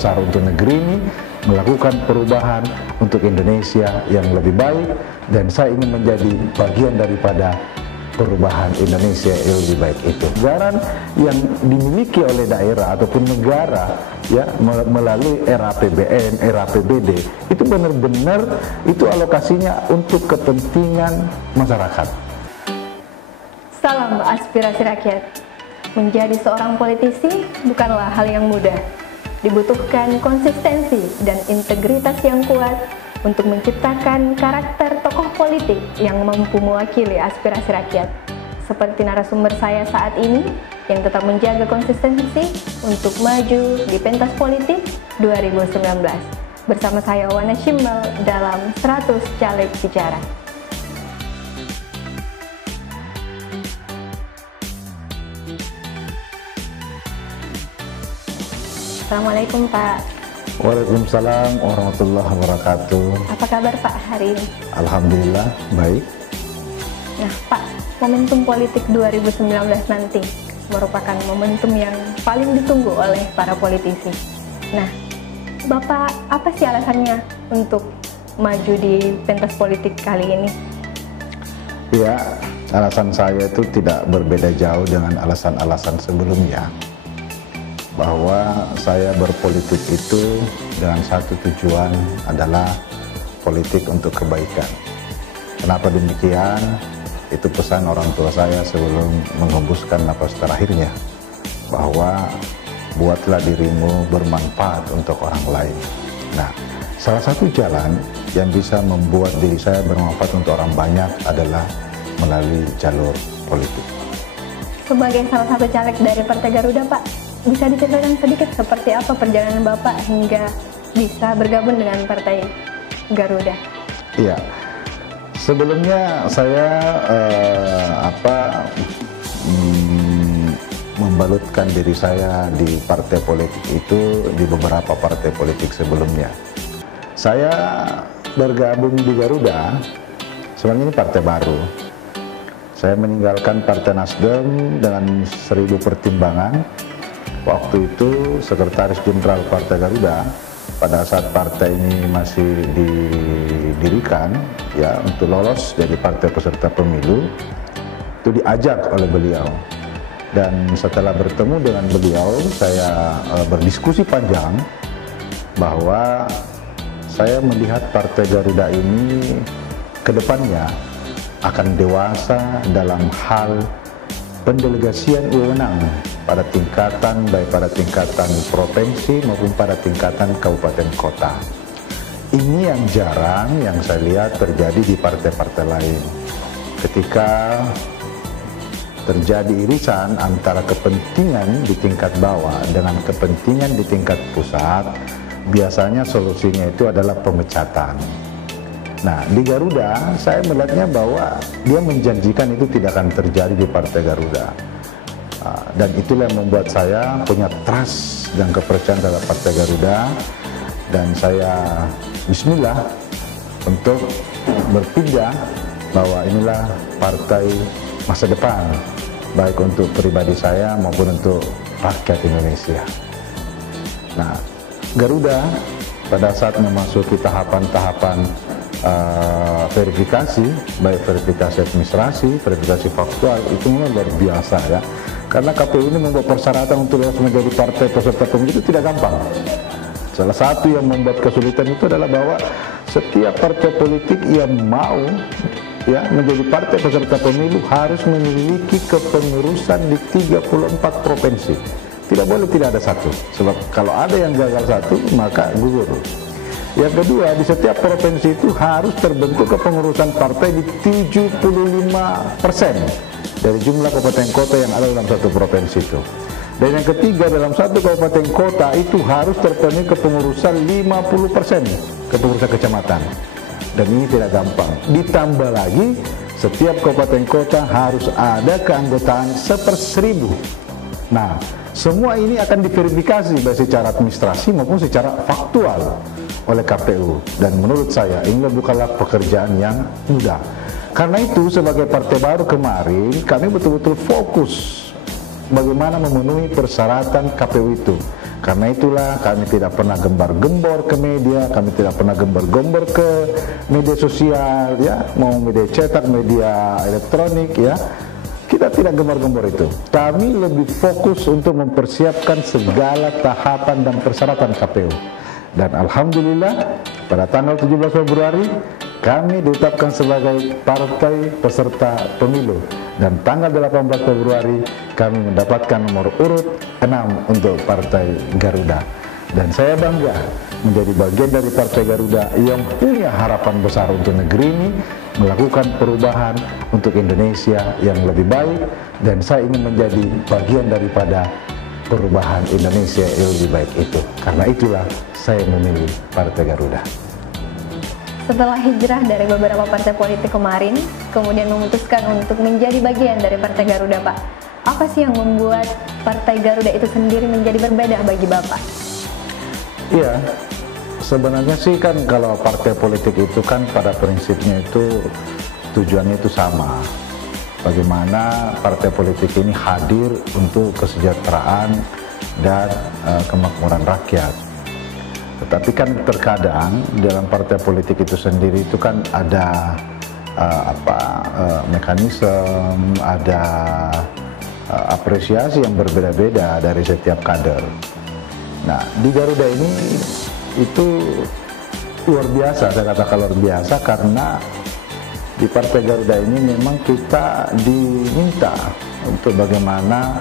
besar untuk negeri ini, melakukan perubahan untuk Indonesia yang lebih baik, dan saya ingin menjadi bagian daripada perubahan Indonesia yang lebih baik itu. Anggaran yang dimiliki oleh daerah ataupun negara ya melalui RAPBN, RAPBD itu benar-benar itu alokasinya untuk kepentingan masyarakat. Salam aspirasi rakyat. Menjadi seorang politisi bukanlah hal yang mudah. Dibutuhkan konsistensi dan integritas yang kuat untuk menciptakan karakter tokoh politik yang mampu mewakili aspirasi rakyat. Seperti narasumber saya saat ini yang tetap menjaga konsistensi untuk maju di pentas politik 2019. Bersama saya Wana Shimbal dalam 100 Caleg Bicara. Assalamualaikum Pak. Waalaikumsalam warahmatullahi wabarakatuh. Apa kabar Pak hari ini? Alhamdulillah baik. Nah Pak, momentum politik 2019 nanti merupakan momentum yang paling ditunggu oleh para politisi. Nah, Bapak apa sih alasannya untuk maju di pentas politik kali ini? Ya, alasan saya itu tidak berbeda jauh dengan alasan-alasan sebelumnya. Bahwa saya berpolitik itu dengan satu tujuan adalah politik untuk kebaikan. Kenapa demikian? Itu pesan orang tua saya sebelum menghembuskan napas terakhirnya, bahwa buatlah dirimu bermanfaat untuk orang lain. Nah, salah satu jalan yang bisa membuat diri saya bermanfaat untuk orang banyak adalah melalui jalur politik. Sebagai salah satu caleg dari Partai Garuda Pak, bisa diceritakan sedikit seperti apa perjalanan Bapak hingga bisa bergabung dengan Partai Garuda? Iya, sebelumnya saya membalutkan diri saya di partai politik itu di beberapa partai politik sebelumnya. Saya bergabung di Garuda, sebenarnya ini partai baru. Saya meninggalkan Partai Nasdem dengan 1000 pertimbangan. Waktu itu Sekretaris Jenderal Partai Garuda pada saat partai ini masih didirikan ya untuk lolos jadi partai peserta pemilu itu diajak oleh beliau, dan setelah bertemu dengan beliau saya berdiskusi panjang bahwa saya melihat Partai Garuda ini kedepannya akan dewasa dalam hal pendelegasian wewenang pada tingkatan, baik pada tingkatan provinsi maupun pada tingkatan kabupaten kota. Ini yang jarang yang saya lihat terjadi di partai-partai lain. Ketika terjadi irisan antara kepentingan di tingkat bawah dengan kepentingan di tingkat pusat, biasanya solusinya itu adalah pemecatan. Nah, di Garuda saya melihatnya bahwa dia menjanjikan itu tidak akan terjadi di Partai Garuda. Dan itulah yang membuat saya punya trust dan kepercayaan terhadap Partai Garuda, dan saya bismillah untuk berpindah bahwa inilah partai masa depan baik untuk pribadi saya maupun untuk rakyat Indonesia. Nah, Garuda pada saat memasuki tahapan-tahapan verifikasi, baik verifikasi administrasi, verifikasi faktual, itu memang luar biasa ya. Karena KPU ini membuat persyaratan untuk menjadi partai peserta pemilu itu tidak gampang. Salah satu yang membuat kesulitan itu adalah bahwa setiap partai politik yang mau ya menjadi partai peserta pemilu harus memiliki kepengurusan di 34 provinsi. Tidak boleh tidak ada satu, sebab kalau ada yang gagal satu maka gugur. Yang kedua, di setiap provinsi itu harus terbentuk kepengurusan partai di 75% dari jumlah kabupaten kota yang ada dalam satu provinsi itu. Dan yang ketiga, dalam satu kabupaten kota itu harus terpenuhi kepengurusan 50% kepengurusan kecamatan. Dan ini tidak gampang. Ditambah lagi, setiap kabupaten kota harus ada keanggotaan 1/1000. Nah, semua ini akan diverifikasi baik secara administrasi maupun secara faktual oleh KPU. Dan menurut saya ini bukanlah pekerjaan yang mudah. Karena itu sebagai partai baru kemarin kami betul-betul fokus bagaimana memenuhi persyaratan KPU itu. Karena itulah kami tidak pernah gembar-gembor ke media, kami tidak pernah gembar-gembor ke media sosial, ya, mau media cetak, media elektronik, ya. Kita tidak gembar-gembor itu. Kami lebih fokus untuk mempersiapkan segala tahapan dan persyaratan KPU. Dan alhamdulillah pada tanggal 17 Februari kami ditetapkan sebagai partai peserta pemilu. Dan tanggal 18 Februari kami mendapatkan nomor urut 6 untuk Partai Garuda. Dan saya bangga menjadi bagian dari Partai Garuda yang punya harapan besar untuk negeri ini, melakukan perubahan untuk Indonesia yang lebih baik, dan saya ingin menjadi bagian daripada perubahan Indonesia yang lebih baik itu. Karena itulah saya memilih Partai Garuda. Setelah hijrah dari beberapa partai politik kemarin, kemudian memutuskan untuk menjadi bagian dari Partai Garuda, Pak. Apa sih yang membuat Partai Garuda itu sendiri menjadi berbeda bagi Bapak? Iya, sebenarnya sih kan kalau partai politik itu kan pada prinsipnya itu tujuannya itu sama. Bagaimana partai politik ini hadir untuk kesejahteraan dan kemakmuran rakyat. Tetapi kan terkadang dalam partai politik itu sendiri itu kan ada mekanisme, ada apresiasi yang berbeda-beda dari setiap kader. Nah, di Garuda ini itu luar biasa, saya katakan luar biasa, karena di Partai Garuda ini memang kita diminta untuk bagaimana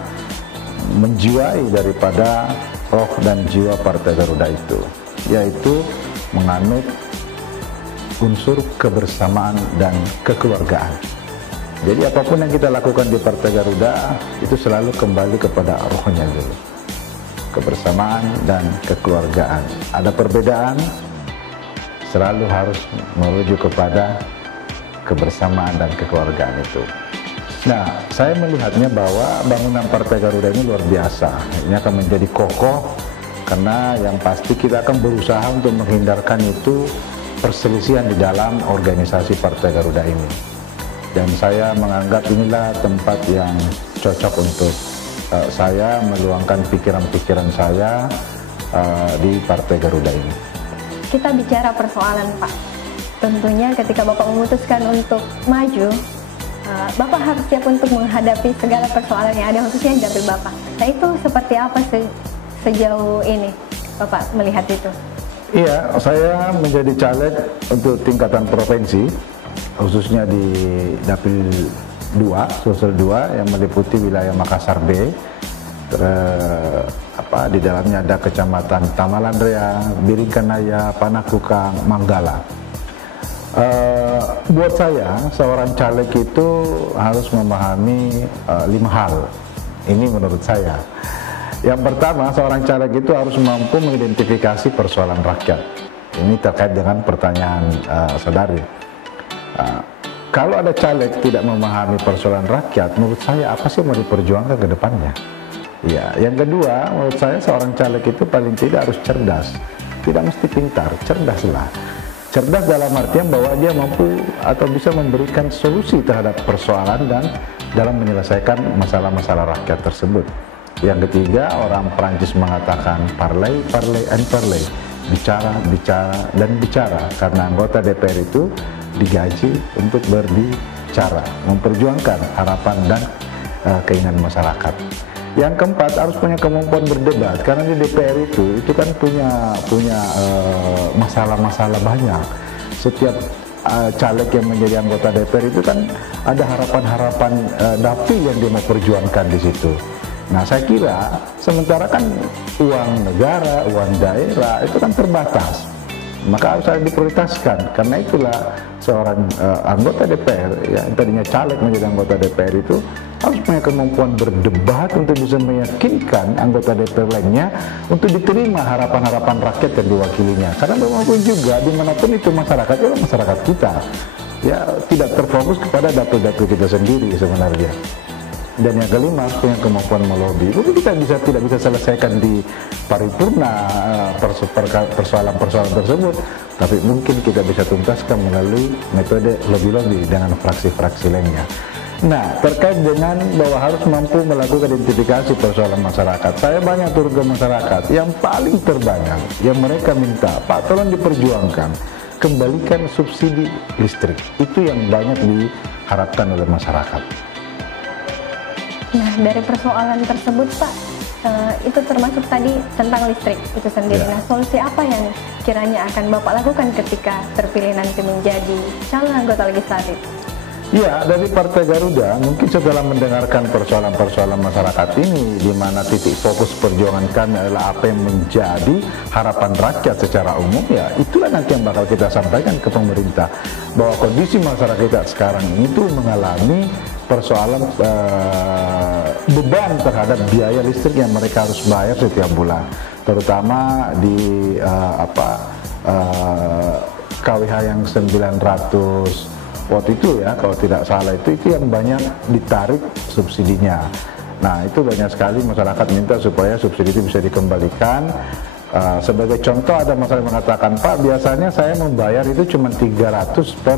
menjiwai daripada roh dan jiwa Partai Garuda itu, yaitu menganut unsur kebersamaan dan kekeluargaan. Jadi apapun yang kita lakukan di Partai Garuda itu selalu kembali kepada rohnya dulu, kebersamaan dan kekeluargaan. Ada perbedaan, selalu harus merujuk kepada kebersamaan dan kekeluargaan itu. Nah, saya melihatnya bahwa bangunan Partai Garuda ini luar biasa. Ini akan menjadi kokoh, karena yang pasti kita akan berusaha untuk menghindarkan itu perselisihan di dalam organisasi Partai Garuda ini. Dan saya menganggap inilah tempat yang cocok untuk saya meluangkan pikiran-pikiran saya di Partai Garuda ini. Kita bicara persoalan, Pak. Tentunya ketika Bapak memutuskan untuk maju, Bapak harus siap untuk menghadapi segala persoalan yang ada, khususnya di dapil Bapak. Nah, itu seperti apa sejauh ini Bapak melihat itu? Iya, saya menjadi caleg untuk tingkatan provinsi, khususnya di dapil 2, Sulsel 2 yang meliputi wilayah Makassar B. Di dalamnya ada kecamatan Tamalandrea, Biringkanaya, Panakukang, Manggala. Buat saya, seorang caleg itu harus memahami 5 hal. Ini menurut saya. Yang pertama, seorang caleg itu harus mampu mengidentifikasi persoalan rakyat. Ini terkait dengan pertanyaan saudari. Kalau ada caleg tidak memahami persoalan rakyat, menurut saya apa sih mau diperjuangkan ke depannya? Ya, yang kedua, menurut saya seorang caleg itu paling tidak harus cerdas. Tidak mesti pintar, cerdaslah. Cerdas dalam artian bahwa dia mampu atau bisa memberikan solusi terhadap persoalan dan dalam menyelesaikan masalah-masalah rakyat tersebut. Yang ketiga, orang Perancis mengatakan parley, parley, and parley. Bicara, bicara, dan bicara. Karena anggota DPR itu digaji untuk berbicara, memperjuangkan harapan dan keinginan masyarakat. Yang keempat, harus punya kemampuan berdebat, karena di DPR itu kan punya masalah-masalah banyak. Setiap caleg yang menjadi anggota DPR itu kan ada harapan-harapan dapil yang dia mau perjuangkan di situ. Nah, saya kira sementara kan uang negara, uang daerah itu kan terbatas, maka harus ada diprioritaskan. Karena itulah seorang anggota DPR yang tadinya caleg menjadi anggota DPR itu harus punya kemampuan berdebat untuk bisa meyakinkan anggota DPR lainnya untuk diterima harapan-harapan rakyat yang diwakilinya. Karena bagaimanapun juga dimanapun itu masyarakat adalah masyarakat kita, ya, tidak terfokus kepada dapil-dapil kita sendiri sebenarnya. Dan yang kelima, punya kemampuan melobi. Mungkin kita tidak bisa selesaikan di paripurna persoalan-persoalan tersebut, tapi mungkin kita bisa tuntaskan melalui metode lobby-lobby dengan fraksi-fraksi lainnya. Nah, terkait dengan bahwa harus mampu melakukan identifikasi persoalan masyarakat, saya banyak turun ke masyarakat. Yang paling terbanyak yang mereka minta, Pak, tolong diperjuangkan, kembalikan subsidi listrik. Itu yang banyak diharapkan oleh masyarakat. Nah, dari persoalan tersebut, Pak, itu termasuk tadi tentang listrik itu sendiri. Nah, solusi apa yang kiranya akan Bapak lakukan ketika terpilih nanti menjadi calon anggota legislatif? Ya, dari Partai Garuda mungkin setelah mendengarkan persoalan-persoalan masyarakat ini, di mana titik fokus perjuangan kami adalah apa yang menjadi harapan rakyat secara umum, ya itulah nanti yang bakal kita sampaikan ke pemerintah, bahwa kondisi masyarakat kita sekarang ini tuh mengalami persoalan beban terhadap biaya listrik yang mereka harus bayar setiap bulan, terutama di KWH yang 900 watt itu, ya kalau tidak salah itu yang banyak ditarik subsidinya. Nah, itu banyak sekali masyarakat minta supaya subsidi itu bisa dikembalikan. Sebagai contoh, ada masyarakat mengatakan, Pak, biasanya saya membayar itu cuma 300 per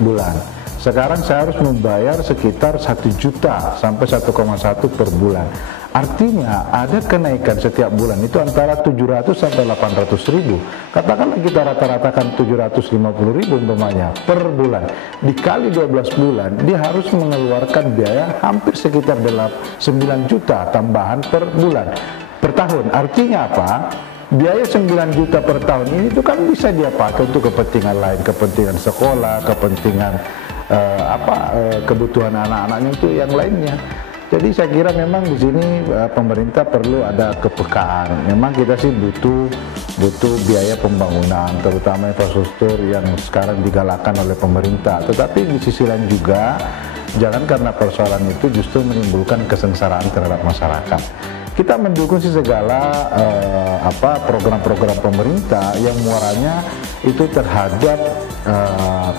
bulan, sekarang saya harus membayar sekitar 1 juta sampai 1,1 per bulan. Artinya ada kenaikan setiap bulan itu antara 700 sampai 800 ribu. Katakanlah kita rata-ratakan 750 ribu umpamanya per bulan, dikali 12 bulan dia harus mengeluarkan biaya hampir sekitar 9 juta tambahan per bulan, per tahun. Artinya apa? Biaya 9 juta per tahun ini itu kan bisa dia pakai untuk kepentingan lain, kepentingan sekolah, kepentingan kebutuhan anak-anaknya itu yang lainnya. Jadi saya kira memang di sini pemerintah perlu ada kepekaan. Memang kita sih butuh biaya pembangunan, terutama infrastruktur yang sekarang digalakkan oleh pemerintah. Tetapi di sisi lain juga jangan karena persoalan itu justru menimbulkan kesengsaraan terhadap masyarakat. Kita mendukung sih segala program-program pemerintah yang muaranya itu terhadap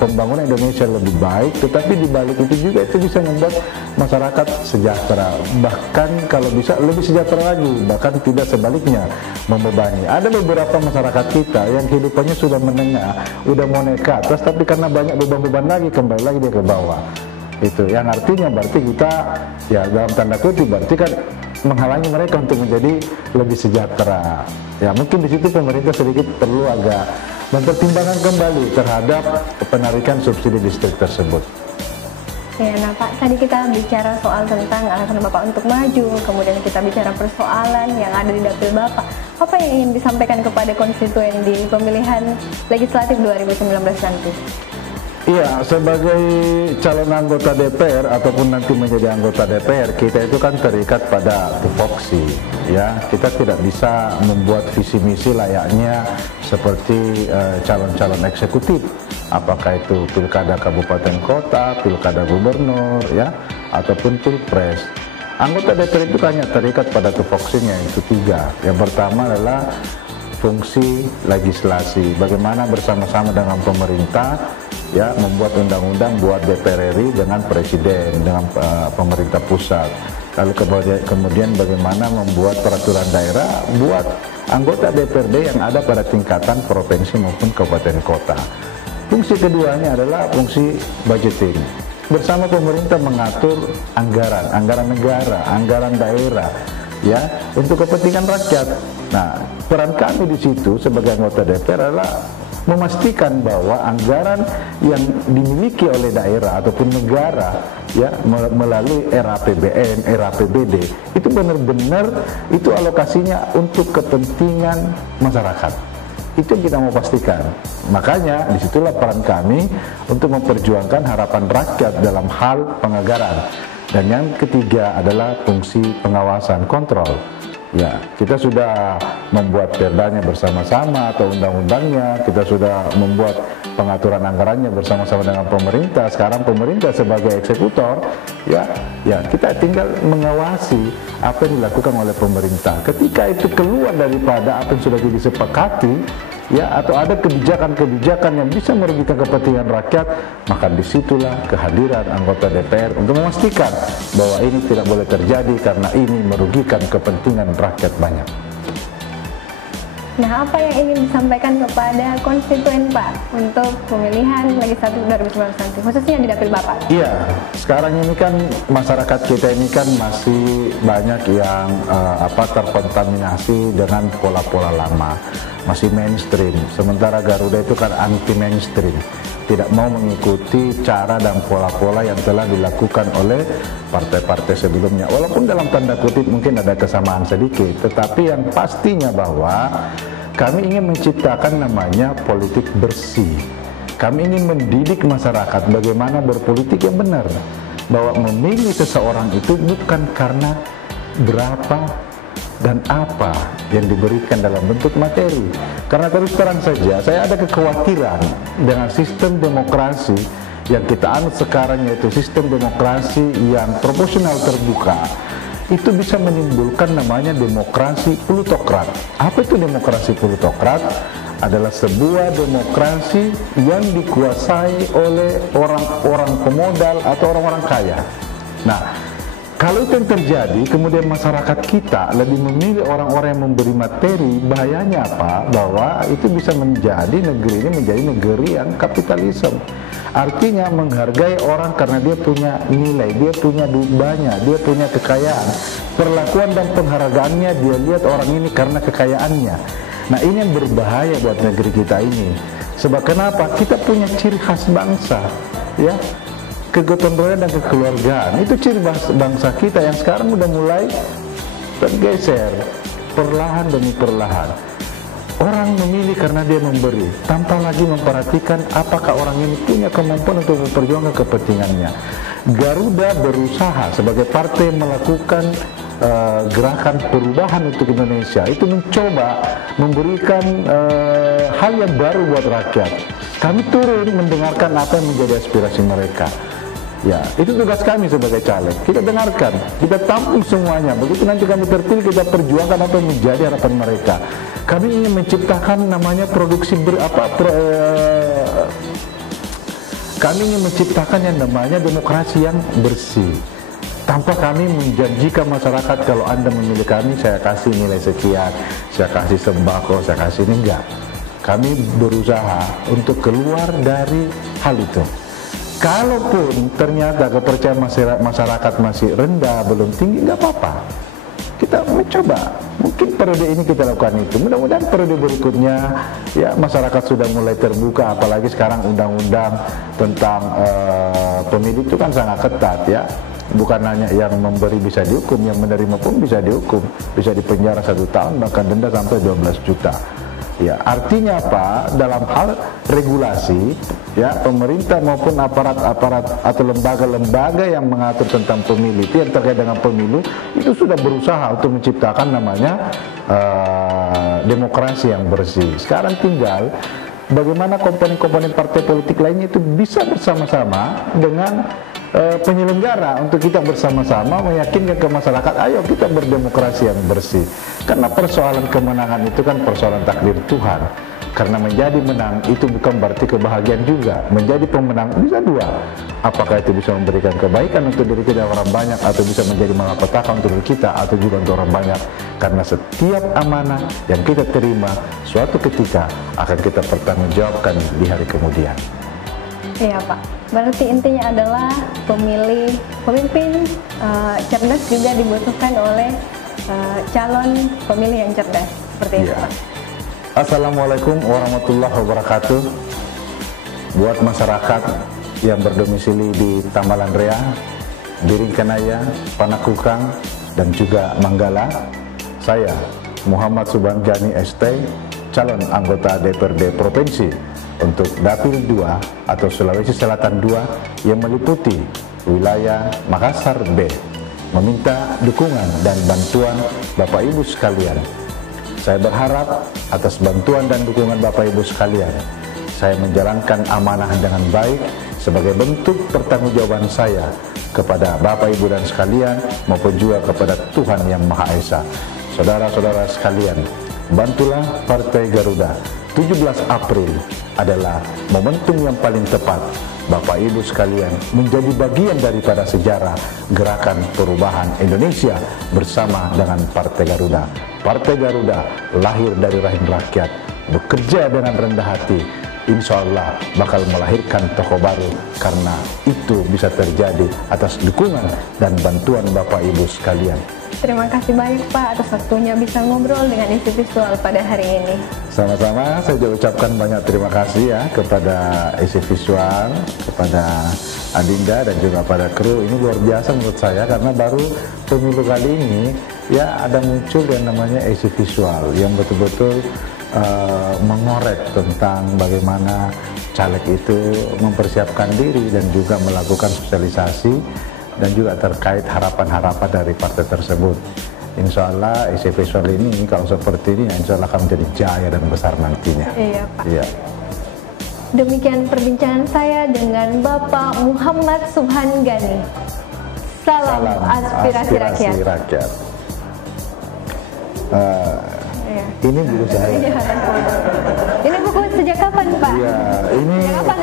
pembangunan Indonesia lebih baik, tetapi di balik itu juga itu bisa membuat masyarakat sejahtera, bahkan kalau bisa lebih sejahtera lagi, bahkan tidak sebaliknya membebani. Ada beberapa masyarakat kita yang kehidupannya sudah menengah, udah mau naik ke atas, tapi karena banyak beban-beban lagi kembali lagi dia ke bawah. Itu yang artinya berarti kita, ya dalam tanda kutip, berarti kan menghalangi mereka untuk menjadi lebih sejahtera. Ya mungkin di situ pemerintah sedikit perlu agak mempertimbangkan kembali terhadap penarikan subsidi listrik tersebut. Ya, nah Pak, tadi kita bicara soal tentang alasan Bapak untuk maju, kemudian kita bicara persoalan yang ada di dapil Bapak. Apa yang ingin disampaikan kepada konstituen di pemilihan legislatif 2019 nanti? Iya, sebagai calon anggota DPR ataupun nanti menjadi anggota DPR, kita itu kan terikat pada tupoksi, ya. Kita tidak bisa membuat visi misi layaknya seperti calon-calon eksekutif, apakah itu pilkada kabupaten kota, pilkada gubernur, ya, ataupun pilpres. Anggota DPR itu hanya terikat pada tupoksinya, itu 3. Yang pertama adalah fungsi legislasi, bagaimana bersama-sama dengan pemerintah, ya, membuat undang-undang buat DPR RI dengan presiden, dengan pemerintah pusat. Lalu kemudian bagaimana membuat peraturan daerah buat anggota DPRD yang ada pada tingkatan provinsi maupun kabupaten kota. Fungsi keduanya adalah fungsi budgeting. Bersama pemerintah mengatur anggaran negara, anggaran daerah, ya, untuk kepentingan rakyat. Nah, peran kami di situ sebagai anggota DPR adalah memastikan bahwa anggaran yang dimiliki oleh daerah ataupun negara, ya, melalui RAPBN, RAPBD, itu benar-benar itu alokasinya untuk kepentingan masyarakat. Itu yang kita mau pastikan. Makanya disitulah peran kami untuk memperjuangkan harapan rakyat dalam hal penganggaran. Dan yang ketiga adalah fungsi pengawasan, kontrol. Ya, kita sudah membuat perdanya bersama-sama atau undang-undangnya, kita sudah membuat pengaturan anggarannya bersama-sama dengan pemerintah. Sekarang pemerintah sebagai eksekutor, ya kita tinggal mengawasi apa yang dilakukan oleh pemerintah. Ketika itu keluar daripada apa yang sudah disepakati, ya, atau ada kebijakan-kebijakan yang bisa merugikan kepentingan rakyat, maka disitulah kehadiran anggota DPR untuk memastikan bahwa ini tidak boleh terjadi karena ini merugikan kepentingan rakyat banyak. Nah, apa yang ingin disampaikan kepada konstituen Pak untuk pemilihan legislatif 2019 nanti, khususnya di dapil Bapak? Iya, sekarang ini kan masyarakat kita ini kan masih banyak yang terkontaminasi dengan pola-pola lama, masih mainstream. Sementara Garuda itu kan anti mainstream, tidak mau mengikuti cara dan pola-pola yang telah dilakukan oleh partai-partai sebelumnya. Walaupun dalam tanda kutip mungkin ada kesamaan sedikit, tetapi yang pastinya bahwa kami ingin menciptakan namanya politik bersih. Kami ingin mendidik masyarakat bagaimana berpolitik yang benar, bahwa memilih seseorang itu bukan karena berapa dan apa yang diberikan dalam bentuk materi. Karena terus terang saja saya ada kekhawatiran dengan sistem demokrasi yang kita anut sekarang, yaitu sistem demokrasi yang proporsional terbuka. Itu bisa menimbulkan namanya demokrasi plutokrat. Apa itu demokrasi plutokrat? Adalah sebuah demokrasi yang dikuasai oleh orang-orang pemodal atau orang-orang kaya. Nah, kalau itu yang terjadi, kemudian masyarakat kita lebih memilih orang-orang yang memberi materi, bahayanya apa? Bahwa itu bisa menjadi negeri ini menjadi negeri yang kapitalisme. Artinya menghargai orang karena dia punya nilai, dia punya duit banyak, dia punya kekayaan. Perlakuan dan penghargaannya dia lihat orang ini karena kekayaannya. Nah, ini yang berbahaya buat negeri kita ini. Sebab kenapa? Kita punya ciri khas bangsa, ya, kegotong royong dan kekeluargaan. Itu ciri bangsa kita yang sekarang udah mulai tergeser perlahan demi perlahan. Orang memilih karena dia memberi, tanpa lagi memperhatikan apakah orang ini punya kemampuan untuk memperjuangkan kepentingannya. Garuda berusaha sebagai partai melakukan gerakan perubahan untuk Indonesia, itu mencoba memberikan hal yang baru buat rakyat. Kami turun mendengarkan apa yang menjadi aspirasi mereka. Ya, itu tugas kami sebagai caleg. Kita dengarkan, kita tampung semuanya. Begitu nanti kami terpilih, kita perjuangkan apa yang menjadi harapan mereka. Kami ingin menciptakan namanya produksi kami ingin menciptakan yang namanya demokrasi yang bersih. Tanpa kami menjanjikan masyarakat kalau Anda memilih kami, saya kasih nilai sekian, saya kasih sembako, saya kasih ini, enggak. Kami berusaha untuk keluar dari hal itu. Kalaupun ternyata kepercayaan masyarakat masih rendah, belum tinggi, nggak apa-apa. Kita mencoba. Mungkin periode ini kita lakukan itu. Mudah-mudahan periode berikutnya, ya, masyarakat sudah mulai terbuka. Apalagi sekarang undang-undang tentang pemilu itu kan sangat ketat, ya. Bukan hanya yang memberi bisa dihukum, yang menerima pun bisa dihukum, bisa dipenjara 1 tahun, bahkan denda sampai 12 juta. Ya, artinya apa? Dalam hal regulasi, ya, pemerintah maupun aparat-aparat atau lembaga-lembaga yang mengatur tentang pemilu itu yang terkait dengan pemilu itu sudah berusaha untuk menciptakan namanya demokrasi yang bersih. Sekarang tinggal bagaimana komponen-komponen partai politik lainnya itu bisa bersama-sama dengan penyelenggara untuk kita bersama-sama meyakinkan ke masyarakat, ayo kita berdemokrasi yang bersih. Karena persoalan kemenangan itu kan persoalan takdir Tuhan. Karena menjadi menang itu bukan berarti kebahagiaan juga. Menjadi pemenang bisa dua. Apakah itu bisa memberikan kebaikan untuk diri kita orang banyak, atau bisa menjadi malapetaka untuk diri kita, atau juga untuk orang banyak. Karena setiap amanah yang kita terima suatu ketika akan kita pertanggungjawabkan di hari kemudian. Iya Pak, berarti intinya adalah pemimpin cerdas juga dibutuhkan oleh calon pemilih yang cerdas, seperti itu Pak. Assalamualaikum warahmatullahi wabarakatuh. Buat masyarakat yang berdomisili di Tambalan Rea, Biringkanaya, Panakukang, dan juga Manggala, saya Muhammad Subanjani ST, calon anggota DPRD Provinsi untuk Dapil 2 atau Sulawesi Selatan 2 yang meliputi wilayah Makassar B, meminta dukungan dan bantuan Bapak Ibu sekalian. Saya berharap atas bantuan dan dukungan Bapak Ibu sekalian, saya menjalankan amanah dengan baik sebagai bentuk pertanggungjawaban saya kepada Bapak Ibu dan sekalian maupun juga kepada Tuhan Yang Maha Esa. Saudara-saudara sekalian, bantulah Partai Garuda. 17 April adalah momentum yang paling tepat Bapak Ibu sekalian menjadi bagian daripada sejarah gerakan perubahan Indonesia bersama dengan Partai Garuda. Partai Garuda lahir dari rahim rakyat, bekerja dengan rendah hati, insya Allah bakal melahirkan tokoh baru, karena itu bisa terjadi atas dukungan dan bantuan Bapak Ibu sekalian. Terima kasih banyak Pak atas waktunya bisa ngobrol dengan isi visual pada hari ini. Sama-sama, saya juga ucapkan banyak terima kasih ya kepada isi visual, kepada Adinda dan juga pada kru. Ini luar biasa menurut saya, karena baru pemilu kali ini ya ada muncul yang namanya isi visual yang betul-betul mengorek tentang bagaimana caleg itu mempersiapkan diri dan juga melakukan sosialisasi dan juga terkait harapan-harapan dari partai tersebut. Insya Allah isi visual ini kalau seperti ini insya Allah akan menjadi jaya dan besar nantinya. Iya Pak. Iya. Demikian perbincangan saya dengan Bapak Muhammad Subhan Gani. Salam aspirasi rakyat. Ini buku saya. Ini buku sejak kapan Pak? Iya, ini sejak kapan